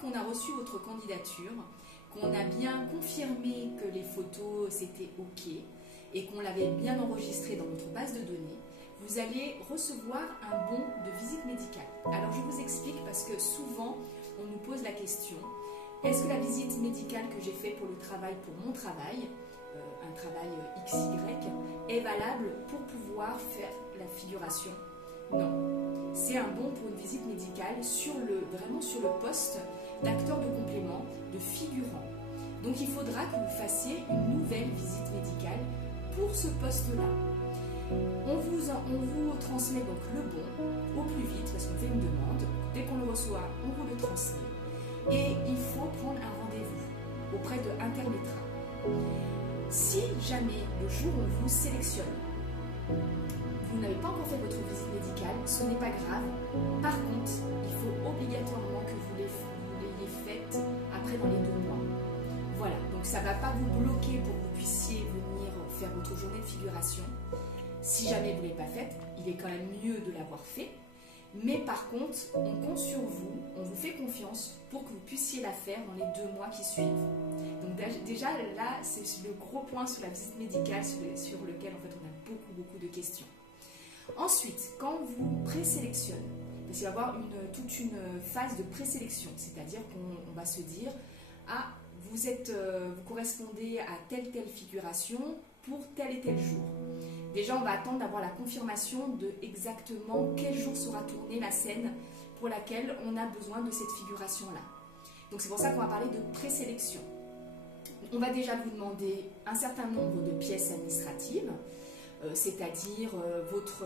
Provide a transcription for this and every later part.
qu'on a reçu votre candidature, qu'on a bien confirmé que les photos c'était OK et qu'on l'avait bien enregistré dans notre base de données, vous allez recevoir un bon de visite médicale. Alors je vous explique parce que souvent on nous pose la question, est-ce que la visite médicale que j'ai faite pour le travail, pour mon travail, un travail XY, est valable pour pouvoir faire la figuration? Non. C'est un bon pour une visite médicale vraiment sur le poste d'acteur de complément, de figurant. Donc il faudra que vous fassiez une nouvelle visite médicale pour ce poste-là. On vous transmet donc le bon au plus vite parce qu'on fait une demande. Dès qu'on le reçoit, on vous le transmet. Et il faut prendre un rendez-vous auprès de Intermétra. Si jamais le jour où on vous sélectionne, vous n'avez pas encore fait votre visite médicale, ce n'est pas grave. Par contre, il faut obligatoirement que vous l'ayez faite après dans les 2 mois. Voilà, donc ça ne va pas vous bloquer pour que vous puissiez venir faire votre journée de figuration. Si jamais vous ne l'avez pas faite, il est quand même mieux de l'avoir fait. Mais par contre, on compte sur vous, on vous fait confiance pour que vous puissiez la faire dans les 2 mois qui suivent. Donc déjà là, c'est le gros point sur la visite médicale sur lequel en fait on a beaucoup de questions. Ensuite, quand vous présélectionne, il va y avoir toute une phase de présélection, c'est-à-dire qu'on va se dire ah, vous correspondez à telle figuration pour tel et tel jour. Déjà, on va attendre d'avoir la confirmation de exactement quel jour sera tournée la scène pour laquelle on a besoin de cette figuration-là. Donc c'est pour ça qu'on va parler de présélection. On va déjà vous demander un certain nombre de pièces administratives, c'est-à-dire votre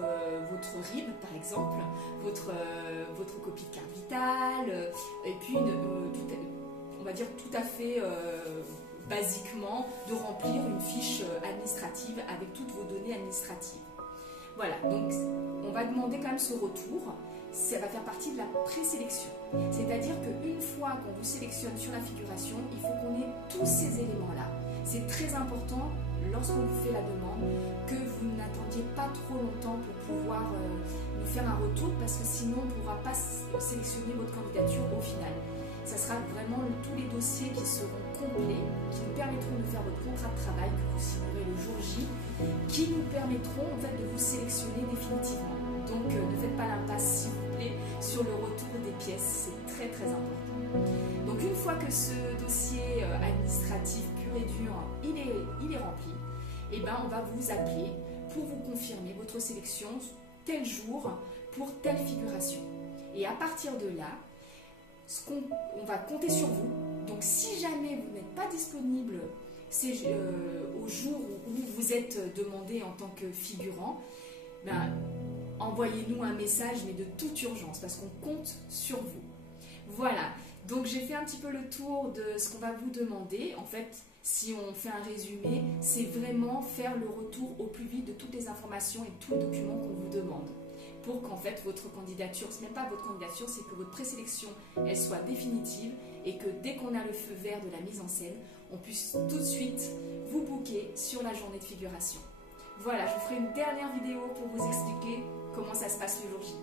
RIB par exemple, votre copie de carte vitale, et puis on va dire tout à fait basiquement de remplir une fiche administrative avec toutes vos données administratives. Voilà, donc on va demander quand même ce retour, ça va faire partie de la présélection. C'est-à-dire qu'une fois qu'on vous sélectionne sur la figuration, il faut qu'on ait tous ces éléments-là. C'est très important lorsqu'on vous fait la demande que vous n'attendiez pas trop longtemps pour pouvoir nous faire un retour parce que sinon on ne pourra pas sélectionner votre candidature au final. Ça sera vraiment tous les dossiers qui seront complets, qui nous permettront de faire votre contrat de travail que vous signerez le jour J, qui nous permettront en fait de vous sélectionner définitivement. Donc ne faites pas l'impasse s'il vous plaît sur le retour des pièces, c'est très important. Donc une fois que ce dossier administratif pur et dur, il est rempli, et ben on va vous appeler pour vous confirmer votre sélection tel jour pour telle figuration. Et à partir de là, on va compter sur vous. Donc si jamais vous n'êtes pas disponible au jour où vous êtes demandé en tant que figurant, ben, envoyez-nous un message mais de toute urgence parce qu'on compte sur vous. Voilà, donc j'ai fait un petit peu le tour de ce qu'on va vous demander. En fait, si on fait un résumé, c'est vraiment faire le retour au plus vite de toutes les informations et tous les documents qu'on vous demande, pour qu'en fait votre candidature, ce n'est même pas votre candidature, c'est que votre présélection, elle soit définitive et que dès qu'on a le feu vert de la mise en scène, on puisse tout de suite vous booker sur la journée de figuration. Voilà, je vous ferai une dernière vidéo pour vous expliquer comment ça se passe le jour J.